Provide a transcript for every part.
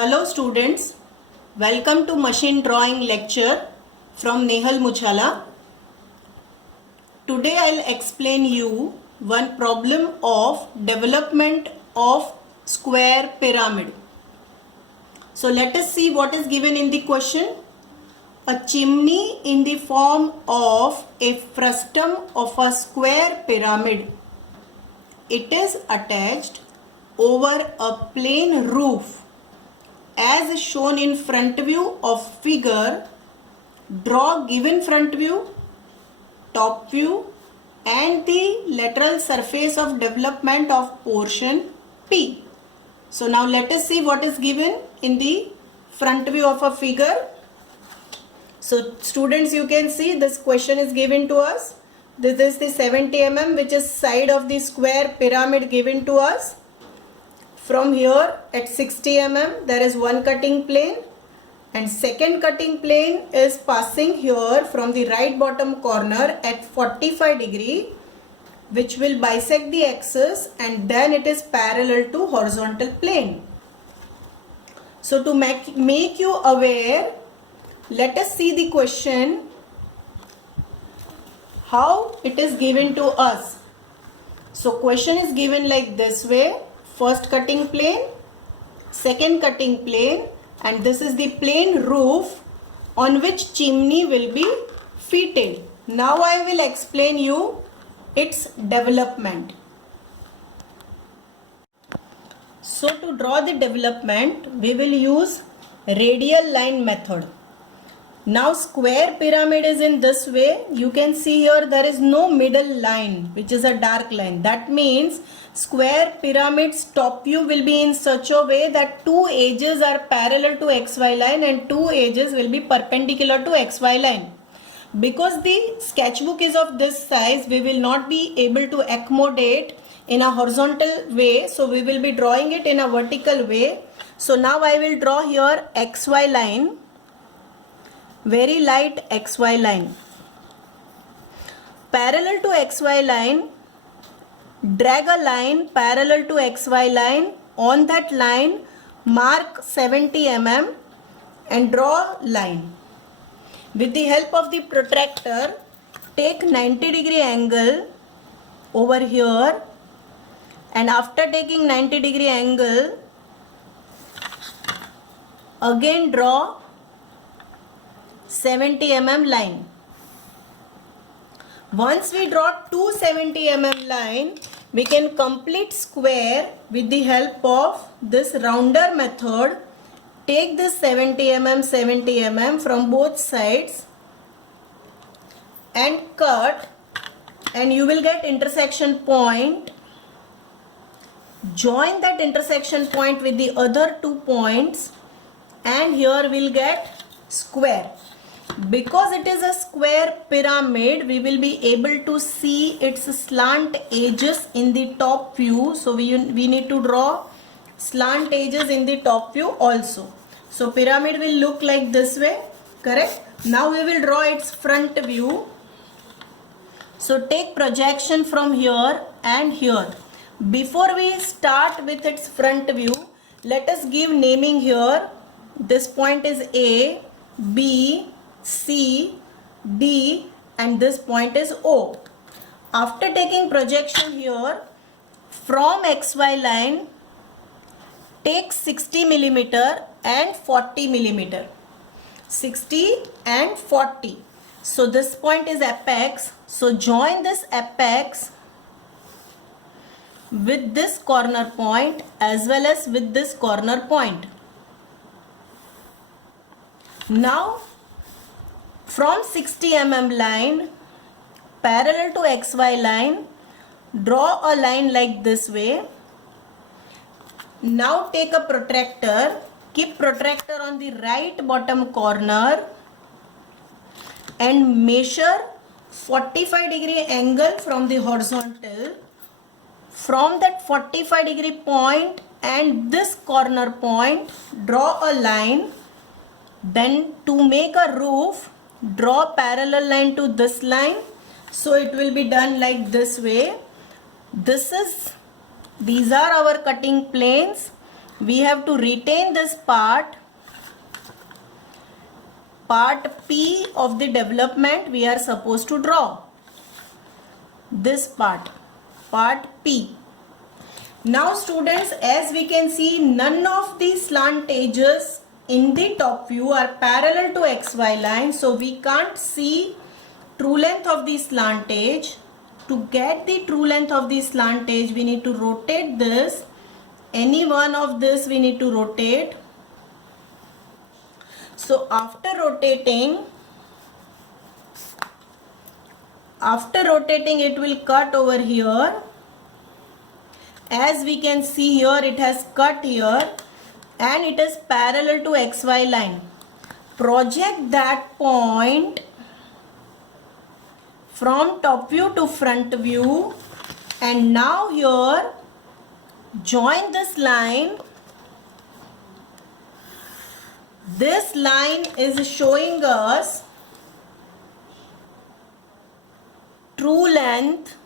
Hello students, welcome to machine drawing lecture from Nehal Muchala. Today I'll explain you one problem of development of square pyramid. So let us see what is given in the question. A chimney in the form of a frustum of a square pyramid. It is attached over a plain roof. As shown in front view of figure, draw given front view, top view and the lateral surface of development of portion P. So now let us see what is given in the front view of a figure. So students, you can see this question is given to us. This is the 70 mm which is side of the square pyramid given to us. From here at 60 mm there is one cutting plane and second cutting plane is passing here from the right bottom corner at 45 degree, which will bisect the axis and then it is parallel to horizontal plane. So to make you aware, let us see the question how it is given to us. So question is given like this way. First cutting plane, second cutting plane, and this is the plain roof on which chimney will be fitted. Now I will explain you its development. So to draw the development, we will use radial line method. Now square pyramid is in this way. You can see here there is no middle line which is a dark line. That means square pyramid's top view will be in such a way that two edges are parallel to XY line and two edges will be perpendicular to XY line. Because the sketchbook is of this size, we will not be able to accommodate in a horizontal way. So we will be drawing it in a vertical way. So now I will draw here XY line. Very light XY line. Parallel to XY line, drag a line parallel to XY line. On that line, mark 70 mm and draw line. With the help of the protractor, take 90-degree angle over here, and after taking 90-degree angle, again draw 70 mm line. Once we draw 270 mm line, we can complete square with the help of this rounder method. Take this 70 mm from both sides and cut, and you will get intersection point. Join that intersection point with the other 2 points and here we'll get square. Because it is a square pyramid, we will be able to see its slant edges in the top view. So we need to draw slant edges in the top view also. So pyramid will look like this way, correct? Now we will draw its front view. So take projection from here and here. Before we start with its front view, let us give naming here. This point is A, B, C, D and this point is O. After taking projection here, from XY line, take 60 mm and 40 mm. 60 and 40. So this point is apex. So join this apex with this corner point as well as with this corner point. Now from 60 mm line parallel to XY line, draw a line like this way. Now take a protractor, keep protractor on the right bottom corner and measure 45-degree angle from the horizontal. From that 45-degree point and this corner point, draw a line. Then to make a roof, draw parallel line to this line. So it will be done like this way. These are our cutting planes we have to retain this part P of the development we are supposed to draw. This part P. Now students, as we can see, none of these slant edges in the top view are parallel to XY line. So we can't see true length of the slant edge. To get the true length of the slant edge, we need to rotate this. Any one of this we need to rotate. So after rotating it will cut over here. As we can see here, it has cut here and it is parallel to XY line. Project that point from top view to front view, and now here join this line. This line is showing us true length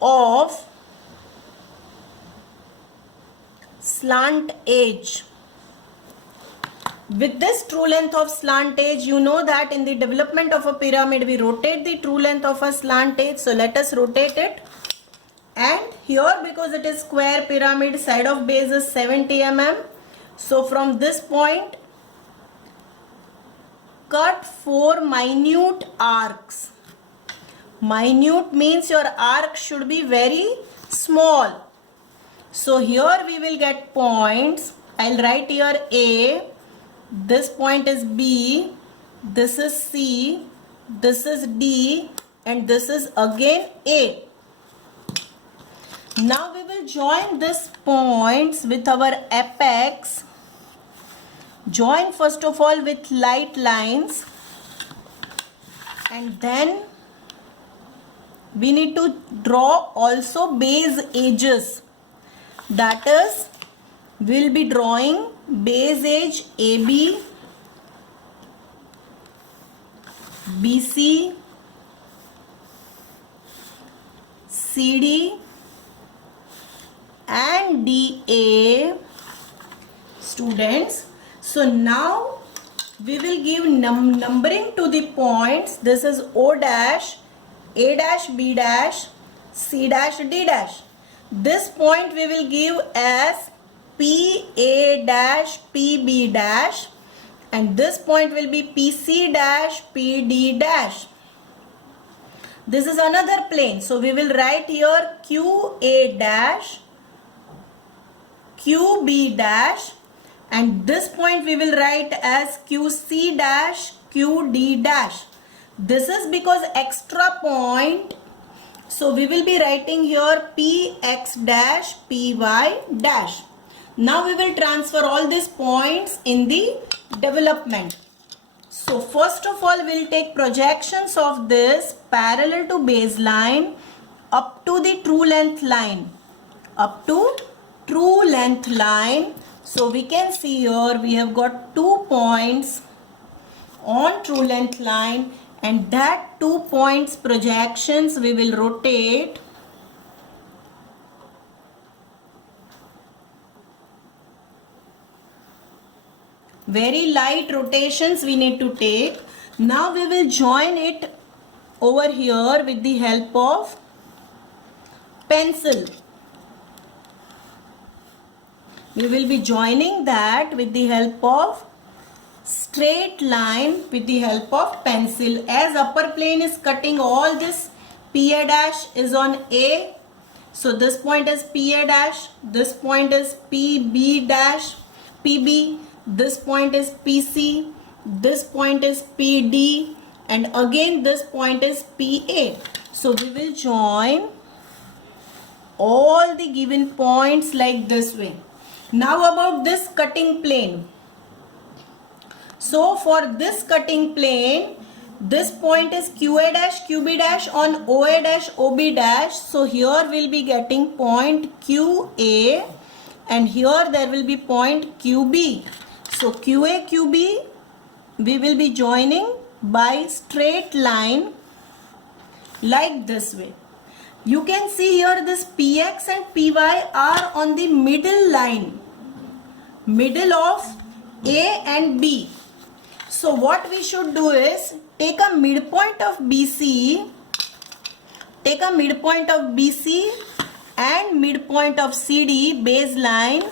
of slant edge. With this true length of slant edge, you know that in the development of a pyramid we rotate the true length of a slant edge. So let us rotate it. And here, because it is square pyramid, side of base is 70 mm. So from this point, cut 4 minute arcs. Minute means your arc should be very small. So here we will get points. I'll write here A. This point is B. This is C. This is D. And this is again A. Now we will join these points with our apex. Join first of all with light lines, and then we need to draw also base edges. That is, we will be drawing base edge AB, BC, CD and DA. Students, so now we will give numbering to the points. This is O dash, A dash, B dash, C dash, D dash. This point we will give as PA dash, PB dash, and this point will be PC dash, PD dash. This is another plane. So we will write here QA dash, QB dash, and this point we will write as QC dash, QD dash. This is because extra point. So we will be writing here PX dash, PY dash. Now we will transfer all these points in the development. So first of all, we will take projections of this parallel to baseline up to the true length line. Up to true length line. So we can see here we have got 2 points on true length line, and that 2 points projections we will rotate. Very light rotations we need to take. Now we will join it over here with the help of pencil. We will be joining that with the help of straight line with the help of pencil. As upper plane is cutting all this, PA dash is on A. So this point is PA dash, this point is PB dash, PB, this point is PC, this point is PD, and again this point is PA. So we will join all the given points like this way. Now about this cutting plane. So for this cutting plane, this point is QA dash, QB dash on OA dash, OB dash. So here we'll be getting point QA, and here there will be point QB. So QA, QB we will be joining by straight line like this way. You can see here this Px and Py are on the middle line, middle of A and B. So what we should do is take a midpoint of BC, and midpoint of CD baseline,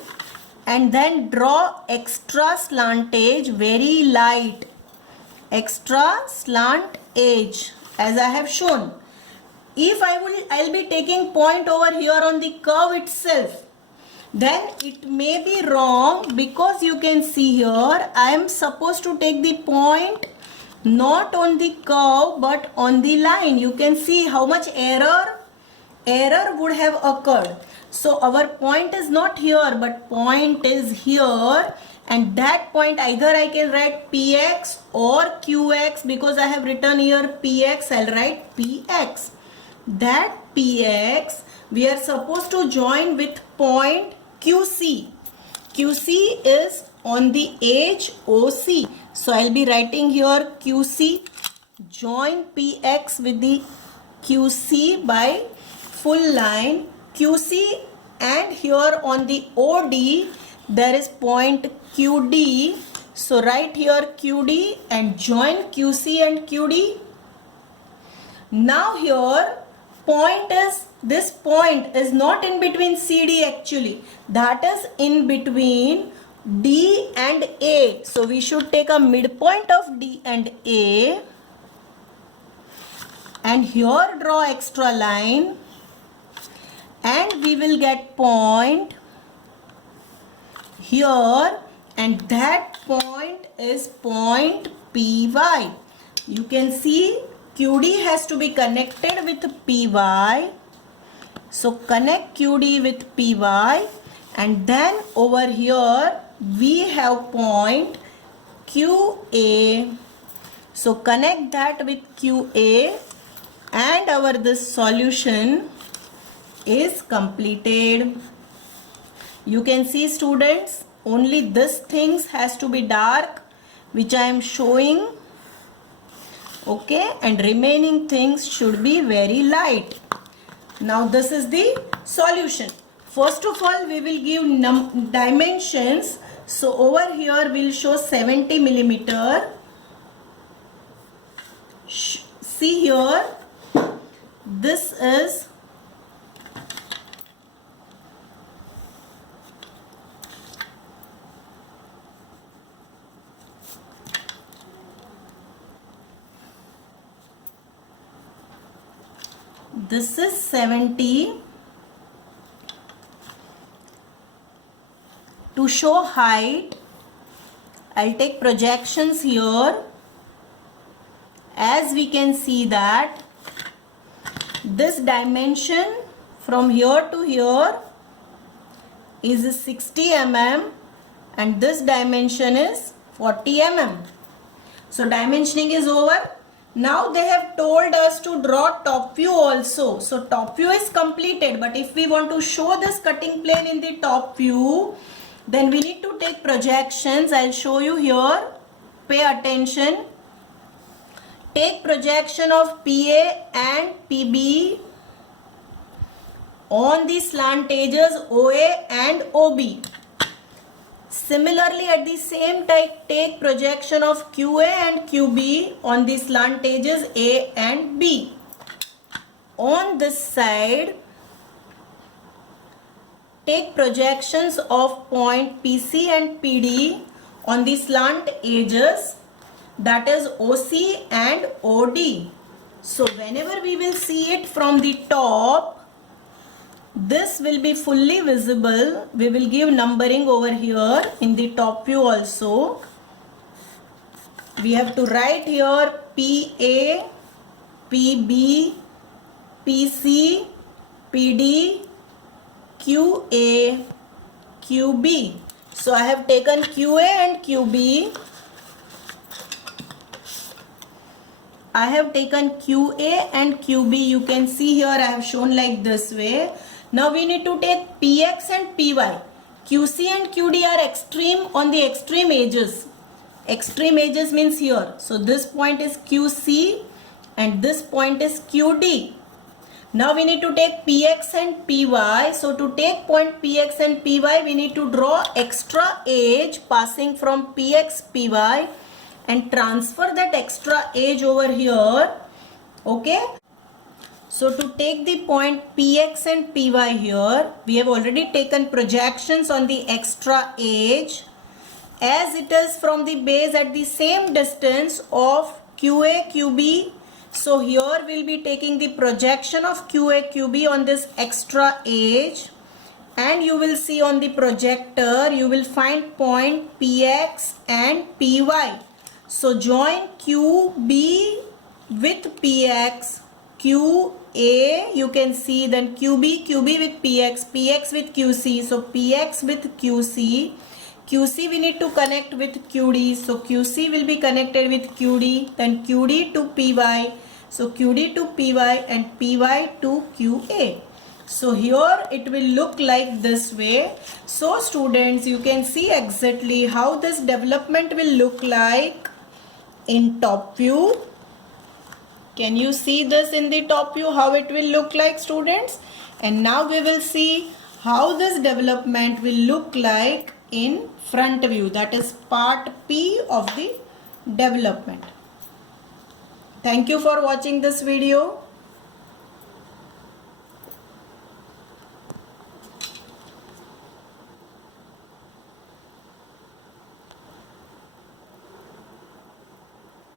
and then draw extra slant edge, very light extra slant edge as I have shown. If I'll be taking point over here on the curve itself, then it may be wrong, because you can see here I am supposed to take the point not on the curve but on the line. You can see how much error would have occurred. So our point is not here but point is here, and that point either I can write Px or Qx. Because I have written here Px, I'll write Px. That Px we are supposed to join with point QC. QC is on the edge OC. So I'll be writing here QC. Join Px with the QC by full line QC, and here on the OD there is point QD. So write here QD and join QC and QD. Now here this point is not in between CD actually, that is in between D and A. So we should take a midpoint of D and A, and here draw extra line, and we will get point here, and that point is point PY. You can see QD has to be connected with PY. So connect QD with PY, and then over here we have point QA. So connect that with QA, and our this solution is completed. You can see, students, only this things has to be dark, which I am showing, okay, and remaining things should be very light. Now this is the solution. First of all, we will give dimensions. So over here we'll show 70 millimeter. See here, this is this is 70. To show height, I'll take projections here. As we can see that this dimension from here to here is 60 mm, and this dimension is 40 mm. So dimensioning is over. Now they have told us to draw top view also. So top view is completed, but if we want to show this cutting plane in the top view, then we need to take projections. I'll show you here. Pay attention. Take projection of PA and PB on the slant edges OA and OB. Similarly, at the same time, take projection of QA and QB on the slant edges A and B. On this side, take projections of point PC and PD on the slant edges, that is OC and OD. So whenever we will see it from the top, this will be fully visible. We will give numbering over here in the top view also. We have to write here PA, PB, PC, PD, QA, QB. So I have taken QA and QB. I have taken QA and QB. You can see here I have shown like this way. Now we need to take PX and PY. QC and QD are extreme on the extreme edges. Extreme edges means here. So this point is QC and this point is QD. Now we need to take px and py. So to take point px and py, we need to draw extra edge passing from px, py and transfer that extra edge over here. Okay. So to take the point px and py here, we have already taken projections on the extra edge. As it is from the base at the same distance of qa, qb, so here we'll be taking the projection of qa, qb on this extra edge, and you will see on the projector, you will find point px and py. So join qb with px, qa you can see, then qb with px, px with qc, so px with qc, QC we need to connect with QD, so QC will be connected with QD, then QD to PY, so QD to PY and PY to QA. So here it will look like this way. So students, you can see exactly how this development will look like in top view. Can you see this in the top view, how it will look like, students? And now we will see how this development will look like in front view, that is part P of the development. Thank you for watching this video.